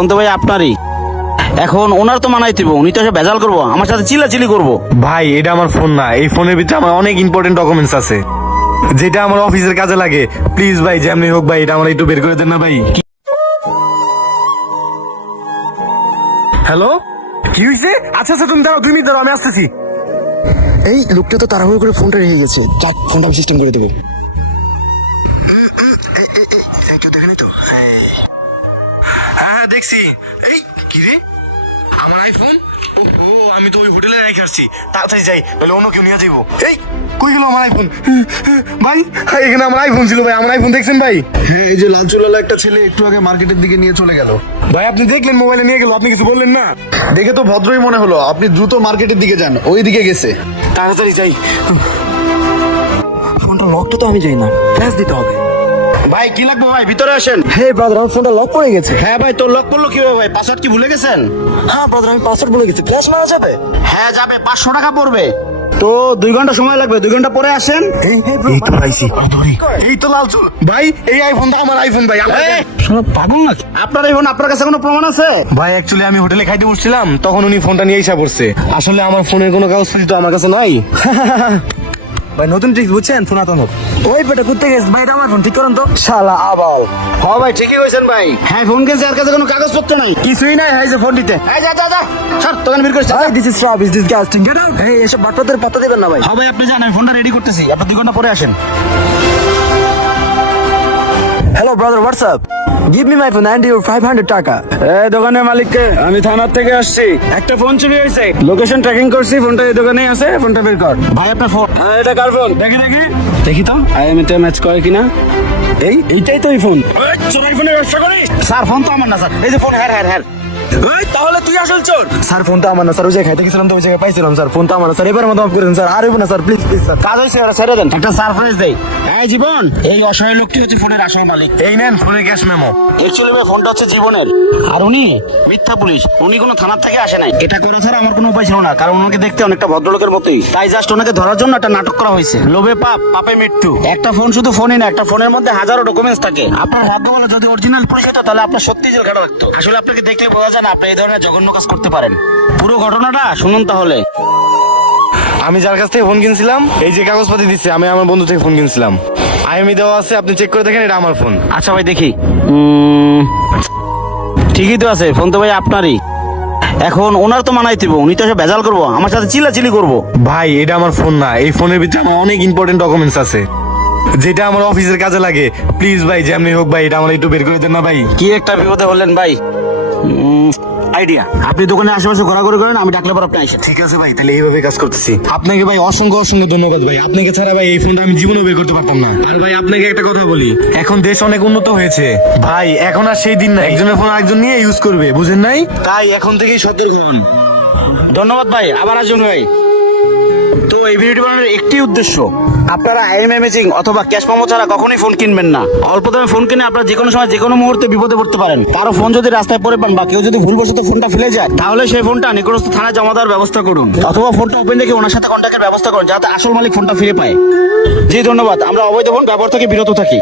Phone তো ভাই আপনারই। এখন ওনার তো মানাই দিব, উনি তো এসে ভেজাল করবো, আমার সাথে চিল্লাচিল্লি করবো। ভাই এটা আমার ফোন না, এই ফোনের ভিতরে আমার অনেক ইম্পর্টেন্ট ডকুমেন্টস আছে যেটা আমার অফিসের কাজে লাগে। প্লিজ ভাই যেমনি হোক ভাই এটা আমার একটু বের করে দেন না ভাই। হ্যালো, কি হয়েছে? আচ্ছা আচ্ছা তুমি দাঁড়াও, 2 মিনিট দাঁড়াও, আমি আসতেছি। এই লোকটা তো তাড়াহুড়ো করে ফোনটা রেখে গেছে, যাক ফোনটা আমি সিস্টেম করে দেবো। কেউ দেখেনি তো? হ্যাঁ হ্যাঁ দেখছি। এই কি রে, আমার আইফোন? ও আমি তো ওই হোটেলে রেখে আসছি, তাড়াতাড়ি যাই বলে অন্য কেউ নিয়ে যাইবো। এই কই গেল আমার আইফোন? ভাই এখানে আমার আইফোন ছিল ভাই, আমার আইফোন দেখছেন ভাই? এই যে লাল চুলালা একটা ছেলে একটু আগে মার্কেটের দিকে নিয়ে চলে গেল। ভাই আপনি দেখলেন মোবাইলে নিয়ে গেল, আপনি কিছু বললেন না? দেখে তো ভদ্রই মনে হলো, আপনি দ্রুত মার্কেটের দিকে যান, ওই দিকে গেছে। তাড়াতাড়ি যাই। ফোনটা লকটা তো আমি যাই না, ফ্ল্যাশ দিতে হবে। ভাই কি লাগবে ভাই, ভিতরে আসেন। হে ব্রাদার, আমার ফোনটা লক পড়ে গেছে। হ্যাঁ ভাই, তোর লক করলো কিভাবে ভাই? পাসওয়ার্ড কি ভুলে গেছেন? হ্যাঁ ব্রাদার, আমি পাসওয়ার্ড বলে গেছি, ফ্ল্যাশ মারা যাবে? হ্যাঁ যাবে, 500 টাকা পড়বে। তো 2 ঘন্টা সময় লাগবে, 2 ঘন্টা পরে আসেন। এই তো পাইছি। এই তো লাল চুল ভাই, এই আইফোনটা আমার আইফোন ভাই। শোনো পাগল নাকি আপনার? এই ফোন আপনার কাছে কোনো প্রমাণ আছে? ভাই অ্যাকচুয়ালি আমি হোটেলে খাইতে বসছিলাম, তখন উনি ফোনটা নিয়ে এসে পড়ছে। আসলে আমার ফোনের কোনো কাগজপত্র তো আমার কাছে নাই। ভাই নতুন ট্রিক্স বুঝছেন, শোনাতো না। ওই পেটে কুত্তে গেছে ভাই, এটা আমার ফোন ঠিক করেন তো। শালা আবাল। হ্যাঁ ভাই ঠিকই কইছেন ভাই। হ্যাঁ ফোন কিনছে, আর কাছে কোনো কাগজপত্র নাই, কিছুই নাই। হ্যাঁ যে ফোন দিতে, হ্যাঁ যা যা যা স্যার দোকান বের করিস। ভাই this is rubbish, this gusting, get out. এই এসব বাটপাতের পাতা দিবেন না ভাই। হ্যাঁ ভাই আপনি জানেন, ফোনটা রেডি করতেছি, আপনি 2 ঘন্টা পরে আসেন। Hello brother, WhatsApp? Give me my phone and your 500 টাকা। এই দোকানের মালিককে, আমি থানার থেকে আসছি, একটা ফোন চুরি হয়েছে, লোকেশন ট্র্যাকিং করছি, ফোনটা এই দোকানেই আছে, ফোনটা বের কর। ভাই আপনার ফোন? হ্যাঁ এটা কার ফোন? দেখি দেখি দেখি তো আইএমএতে ম্যাচ করে কিনা। এইটাই তো এই ফোন। চোরাই ফোনের ব্যবসা করিস? স্যার ফোন তো আমার না স্যার, এই যে ফোন। হ্যাঁ হ্যাঁ হ্যাঁ। তাহলে তুই আসল চোর? স্যার ফোনটা আমার না স্যার, ওই জায়গায় খাইতে গেছিলাম তো ওই জায়গায় পাইছিলাম স্যার, ফোনটা আমার না স্যার, এবার মতো মাফ করে দিন স্যার, আর হইব না স্যার, প্লিজ প্লিজ স্যার। কাজ হয়েছে, ওরা ছেড়ে দেন, একটা সারপ্রাইজ দেই। হ্যাঁ জীবন, এই অসহায় লোকটি হচ্ছে ফোনের আসল মালিক। এই নেন ফোনের ক্যাশ মেমো। অ্যাকচুয়ালি ভাই ফোনটা হচ্ছে জীবনের, আর উনি মিথ্যা পুলিশ, উনি কোনো থানার থেকে আসে নাই। এটা করে ছাড়া আমার কোনো উপায় ছিল না, কারণ ওনাকে দেখতে অনেকটা ভদ্রলোকের মতোই, তাই জাস্ট ওনাকে ধরার জন্য একটা নাটক করা হয়েছে। লোভে পাপ, পাপে মৃত্যু। একটা ফোন শুধু ফোনই না, একটা ফোনের মধ্যে হাজারো ডকুমেন্টস থাকে। আপনার ভাগ্য ভালো, যদি অরিজিনাল পুলিশ হতো তাহলে আপনার সত্যি জেল কাটা লাগতো। আসলে আপনাকে দেখলে বোঝা যায় না আপনি এই ধরনের জঘন্য কাজ করতে পারেন। পুরো ঘটনাটা শুনুন তাহলে। আমি যার কাছ থেকে ফোন কিনছিলাম, এই যে কাগজপাতি দিচ্ছে, আমি আমার বন্ধু থেকে ফোন কিনছিলাম, আইএমই দেওয়া আছে, আপনি চেক করে দেখেন, এটা আমার ফোন। আচ্ছা ভাই দেখি। ঠিকই তো আছে, ফোন তো ভাই আপনারই। এখন ওনার তো মানাই দিব, উনি তো এসে ভেজাল করবো, আমার সাথে চিল্লাচিল্লি করবো। ভাই এটা আমার ফোন না, এই ফোনের ভিতরে আমার অনেক ইম্পর্টেন্ট ডকুমেন্টস আছে যেটা আমার অফিসের কাজে লাগে। প্লিজ ভাই যেমনি হোক ভাই এটা আমার একটু বের করে দেন না ভাই। কি একটা বিপদে হলেন ভাই। আইডিয়া, আপনি দোকানে আশেপাশে ঘোরাঘুরি করেন, আমি ডাকলে পর আপনি আসেন। ঠিক আছে ভাই, তাহলে এইভাবে কাজ করতেছি। আপনাকে ভাই অসংখ্য অসংখ্য ধন্যবাদ ভাই, আপনাকে ছাড়া ভাই এই ফোনটা আমি জীবনেও বের করতে পারতাম না। আর ভাই আপনাকে একটা কথা বলি, এখন দেশ অনেক উন্নত হয়েছে ভাই, এখন আর সেই দিন নাই একজনের ফোন আরেকজন নিয়ে ইউজ করবে, বুঝেন নাই? তাই এখন থেকেই সতর্ক হন। ধন্যবাদ ভাই, আবার আসুন ভাই। তো এই ভিডিওটি বানানোর একটি উদ্দেশ্য, আপনারা আইএমএচিং অথবা ক্যাশ মেমো ছাড়া কখনোই ফোন কিনবেন না। অল্প দামে ফোন কিনে আপনারা যে কোনো সময় যে কোনো মুহূর্তে বিপদে পড়তে পারেন। কারো ফোন যদি রাস্তায় পড়ে পান বা কেউ যদি ভুলবশত ফোনটা ফেলে যায়, তাহলে সেই ফোনটা নিকটস্থ থানায় জমা দেওয়ার ব্যবস্থা করুন, অথবা ফোনটা ওপেন রেখে ওনার সাথে কন্ট্যাক্টের ব্যবস্থা করুন, যাতে আসল মালিক ফোনটা ফিরে পায়। জি ধন্যবাদ, আমরা অবৈধ ফোন ব্যবহার থেকে বিরত থাকি।